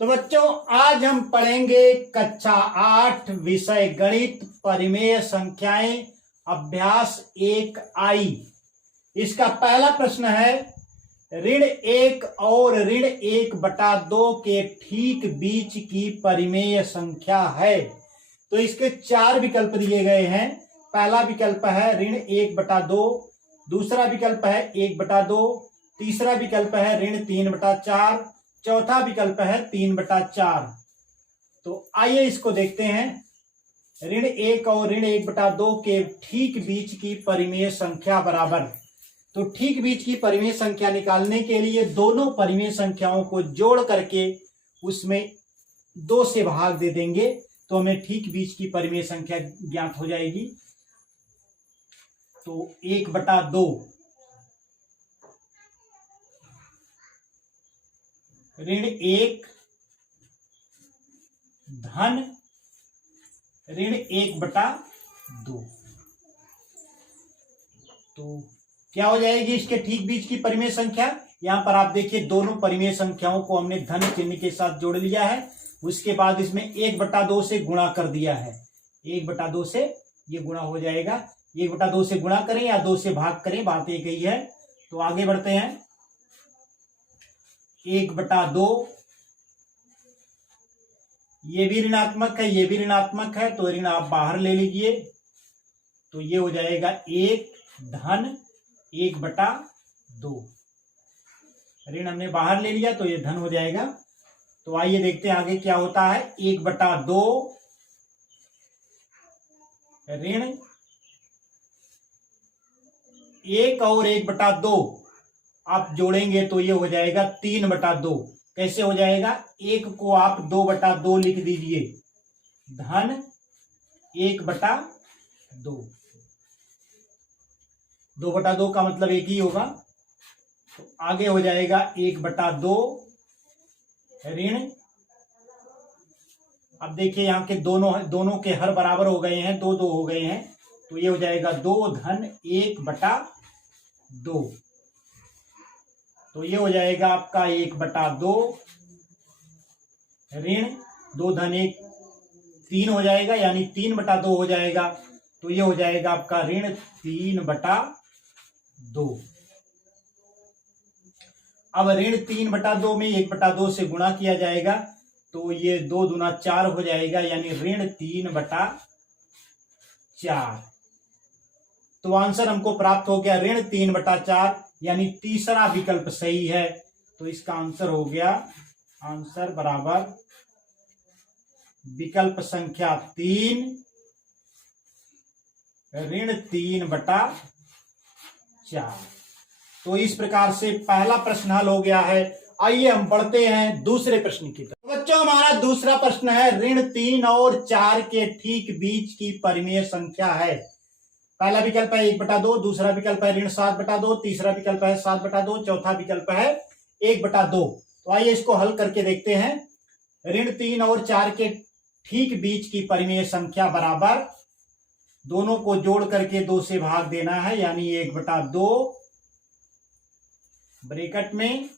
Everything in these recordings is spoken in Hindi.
तो बच्चों आज हम पढ़ेंगे कक्षा 8 विषय गणित परिमेय संख्याएं अभ्यास 1I। इसका पहला प्रश्न है ऋण 1 और ऋण 1/2 के ठीक बीच की परिमेय संख्या है। तो इसके 4 विकल्प दिए गए हैं। पहला विकल्प है ऋण 1/2, दूसरा विकल्प है 1/2, तीसरा विकल्प है ऋण 3/4, चौथा विकल्प है 3/4। तो आइए इसको देखते हैं। ऋण 1 और ऋण 1/2 के ठीक बीच की परिमेय संख्या बराबर। तो ठीक बीच की परिमेय संख्या निकालने के लिए दोनों परिमेय संख्याओं को जोड़ करके उसमें 2 से भाग दे देंगे तो हमें ठीक बीच की परिमेय संख्या ज्ञात हो जाएगी। तो 1/2 ऋण 1 धन ऋण 1/2। तो क्या हो जाएगी इसके ठीक बीच की परिमेय संख्या? यहां पर आप देखिए दोनों परिमेय संख्याओं को हमने धन चिन्ह के साथ जोड़ लिया है। उसके बाद इसमें 1/2 से गुणा कर दिया है। 1/2 से ये गुणा हो जाएगा। 1/2 से गुणा करें या 2 से भाग करें, बात एक ही है। तो आगे बढ़ते हैं। 1/2 ये भी ऋणात्मक है, ये भी ऋणात्मक है, तो ऋण आप बाहर ले लीजिए। तो ये हो जाएगा 1 धन 1/2। ऋण हमने बाहर ले लिया तो ये धन हो जाएगा। तो आइए देखते हैं आगे क्या होता है। 1/2 ऋण 1 और 1/2 आप जोड़ेंगे तो ये हो जाएगा 3/2। कैसे हो जाएगा? 1 को आप 2/2 लिख दीजिए, धन 1/2। 2/2 का मतलब एक ही होगा। तो आगे हो जाएगा 1/2 ऋण, अब देखिए यहां के दोनों के हर बराबर हो गए हैं, 2 2 हो गए हैं। तो ये हो जाएगा 2 धन 1/2। तो ये हो जाएगा आपका 1/2 ऋण 2 धन 1 3 हो जाएगा, यानी 3/2 हो जाएगा। तो ये हो जाएगा आपका ऋण 3/2। अब ऋण 3/2 में 1/2 से गुणा किया जाएगा तो ये 2 दूना 4 हो जाएगा, यानी ऋण 3/4। तो आंसर हमको प्राप्त हो गया ऋण 3/4, यानी तीसरा विकल्प सही है। तो इसका आंसर हो गया, आंसर बराबर विकल्प संख्या 3 ऋण 3/4। तो इस प्रकार से पहला प्रश्न हल हो गया है। आइए हम बढ़ते हैं दूसरे प्रश्न की तरफ। बच्चों हमारा दूसरा प्रश्न है ऋण 3 और 4 के ठीक बीच की परिमेय संख्या है। पहला विकल्प है 1/2, दूसरा विकल्प है ऋण 7/2, तीसरा विकल्प है 7/2, चौथा विकल्प है 1/2। तो आइए इसको हल करके देखते हैं। ऋण 3 और 4 के ठीक बीच की परिमेय संख्या बराबर, दोनों को जोड़ करके 2 से भाग देना है, यानी 1/2 ब्रैकेट में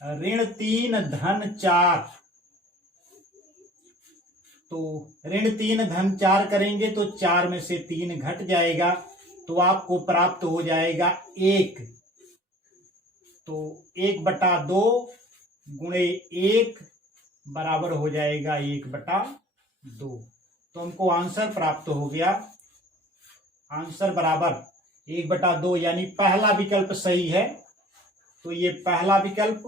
ऋण 3 धन 4। तो ऋण 3 धन 4 करेंगे तो 4 में से 3 घट जाएगा, तो आपको प्राप्त हो जाएगा 1। तो 1/2 गुणे 1 बराबर हो जाएगा 1/2। तो हमको आंसर प्राप्त हो गया, आंसर बराबर 1/2, यानी पहला विकल्प सही है। तो ये पहला विकल्प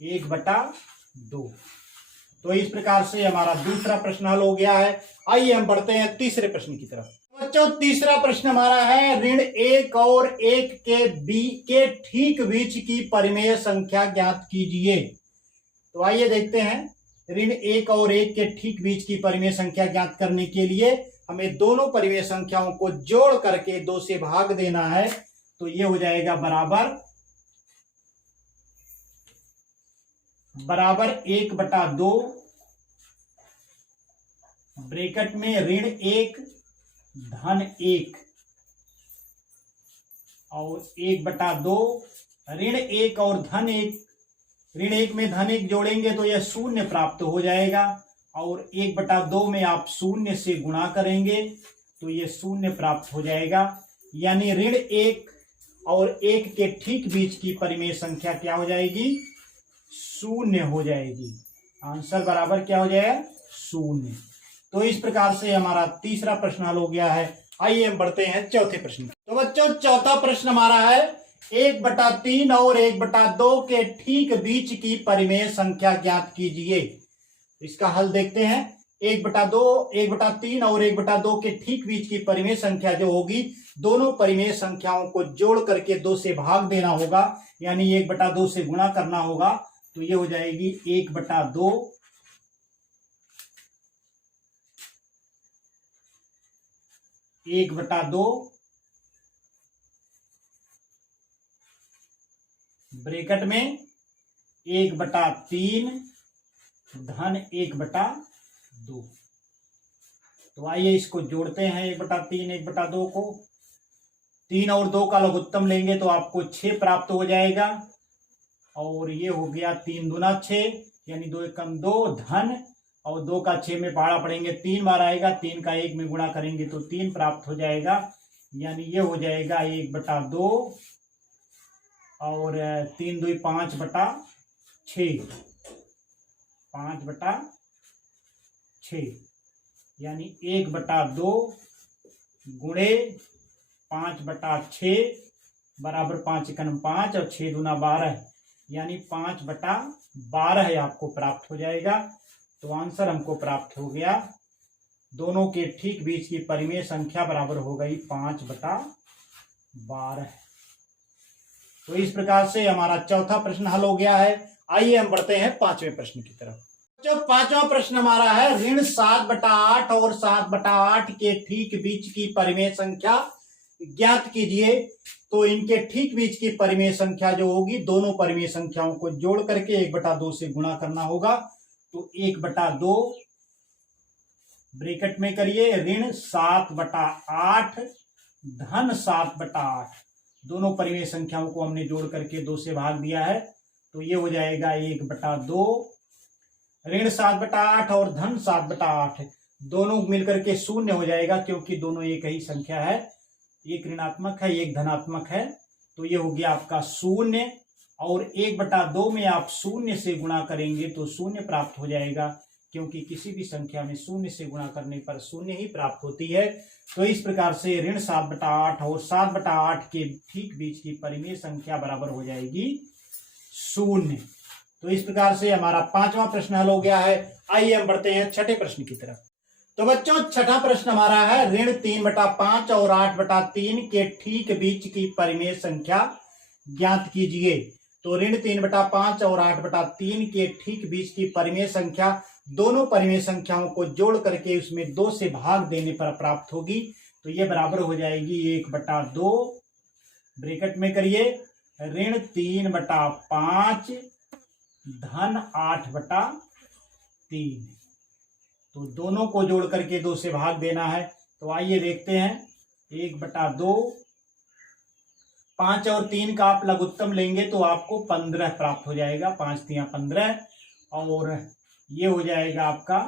1/2। तो इस प्रकार से हमारा दूसरा प्रश्न हल हो गया है। आइए हम बढ़ते हैं तीसरे प्रश्न की तरफ। बच्चों तीसरा प्रश्न हमारा है ऋण 1 और 1 के ठीक बीच की परिमेय संख्या ज्ञात कीजिए। तो आइए देखते हैं। ऋण 1 और 1 के ठीक बीच की परिमेय संख्या ज्ञात करने के लिए हमें दोनों परिमेय संख्याओं को जोड़ करके 2 से भाग देना है। तो ये हो जाएगा बराबर 1/2 ब्रैकेट में ऋण 1 धन 1 और 1/2 ऋण 1 और धन 1 ऋण 1 में धन 1 जोड़ेंगे तो यह शून्य प्राप्त हो जाएगा, और 1/2 में आप शून्य से गुणा करेंगे तो यह शून्य प्राप्त हो जाएगा। यानी ऋण 1 और 1 के ठीक बीच की परिमेय संख्या क्या हो जाएगी? शून्य हो जाएगी। आंसर बराबर क्या हो जाएगा? शून्य। तो इस प्रकार से हमारा तीसरा प्रश्न हल हो गया है। आइए हम बढ़ते हैं चौथे प्रश्न। तो बच्चों चौथा प्रश्न हमारा है 1/3 और 1/2 के ठीक बीच की परिमेय संख्या ज्ञात कीजिए। इसका हल देखते हैं। 1/2, 1/3 और 1/2 के ठीक बीच की परिमेय संख्या जो होगी, दोनों परिमेय संख्याओं को जोड़ करके 2 से भाग देना होगा, यानी 1/2 से गुणा करना होगा। तो ये हो जाएगी 1/2 1/2 ब्रैकेट में 1/3 धन 1/2। तो आइए इसको जोड़ते हैं 1/3 1/2 को। 3 और 2 का लघुत्तम लेंगे तो आपको 6 प्राप्त हो जाएगा, और ये हो गया 3 दूना 6, यानी 2 एकम 2 धन, और 2 का 6 में पहाड़ा पड़ेंगे 3 बार आएगा, 3 का 1 में गुणा करेंगे तो 3 प्राप्त हो जाएगा। यानी ये हो जाएगा 1/2 और 3 2 5/6 5/6, यानी 1/2 गुणे 5/6 बराबर 5 एकम 5 और 6 दूना 12, यानी 5/12 आपको प्राप्त हो जाएगा। तो आंसर हमको प्राप्त हो गया। दोनों के ठीक बीच की परिमेय संख्या बराबर हो गई 5/12। तो इस प्रकार से हमारा चौथा प्रश्न हल हो गया है। आइए हम बढ़ते हैं पांचवें प्रश्न की तरफ। जो पांचवा प्रश्न हमारा है ऋण 7/8 और 7/8 के ठीक बीच की परिमेय संख्या ज्ञात कीजिए। तो इनके ठीक बीच की परिमेय संख्या जो होगी, दोनों परिमेय संख्याओं को जोड़ करके 1/2 से गुणा करना होगा। तो 1/2 ब्रैकेट में करिए ऋण 7/8 धन 7/8, दोनों परिमेय संख्याओं को हमने जोड़ करके 2 से भाग दिया है। तो ये हो जाएगा 1/2 ऋण 7/8 और धन 7/8, दोनों मिलकर के शून्य हो जाएगा, क्योंकि दोनों एक ही संख्या है, एक ऋणात्मक है एक धनात्मक है। तो ये हो गया आपका शून्य, और 1/2 में आप शून्य से गुणा करेंगे तो शून्य प्राप्त हो जाएगा, क्योंकि किसी भी संख्या में शून्य से गुणा करने पर शून्य ही प्राप्त होती है। तो इस प्रकार से ऋण 7/8 और 7/8 के ठीक बीच की परिमेय संख्या बराबर हो जाएगी शून्य। तो इस प्रकार से हमारा पांचवा प्रश्न हल हो गया है। आइए हम बढ़ते हैं छठे प्रश्न की तरफ। तो बच्चों छठा प्रश्न हमारा है ऋण 3/5 और 8/3 के ठीक बीच की परिमेय संख्या ज्ञात कीजिए। तो ऋण 3/5 और 8/3 के ठीक बीच की परिमेय संख्या, दोनों परिमेय संख्याओं को जोड़ करके उसमें 2 से भाग देने पर प्राप्त होगी। तो ये बराबर हो जाएगी 1/2 ब्रैकेट में करिए ऋण 3/5 धन 8/3। तो दोनों को जोड़ करके 2 से भाग देना है। तो आइए देखते हैं 1/2, 5 और 3 का आप लघुत्तम लेंगे तो आपको 15 प्राप्त हो जाएगा, 5 3 15, और ये हो जाएगा आपका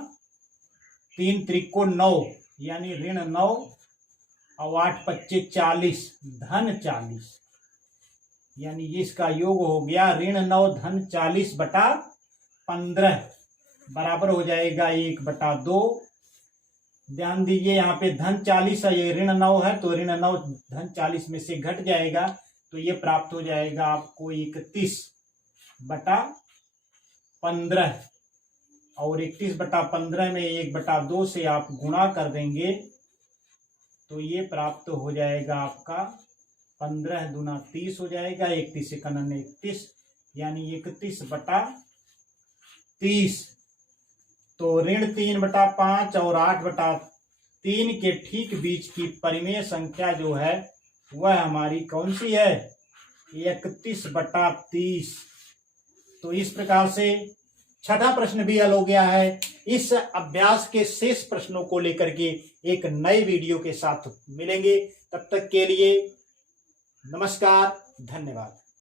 3 त्रिकोण 9, यानी ऋण 9 और 8 25 40 धन 40, यानी इसका योग हो गया ऋण 9 धन 40/15 बराबर हो जाएगा 1/2। ध्यान दीजिए यहाँ पे धन 40 है, ये ऋण 9 है, तो ऋण 9 धन 40 में से घट जाएगा, तो ये प्राप्त हो जाएगा आपको 31/15, और 31/15 में 1/2 से आप गुणा कर देंगे तो ये प्राप्त हो जाएगा आपका 15 दूना 30 हो जाएगा, 31 से 31, यानी 31/30। तो ऋण 3/5 और 8/3 के ठीक बीच की परिमेय संख्या जो है वह हमारी कौन सी है? 31/30। तो इस प्रकार से छठा प्रश्न भी हल हो गया है। इस अभ्यास के शेष प्रश्नों को लेकर के एक नए वीडियो के साथ मिलेंगे। तब तक के लिए नमस्कार, धन्यवाद।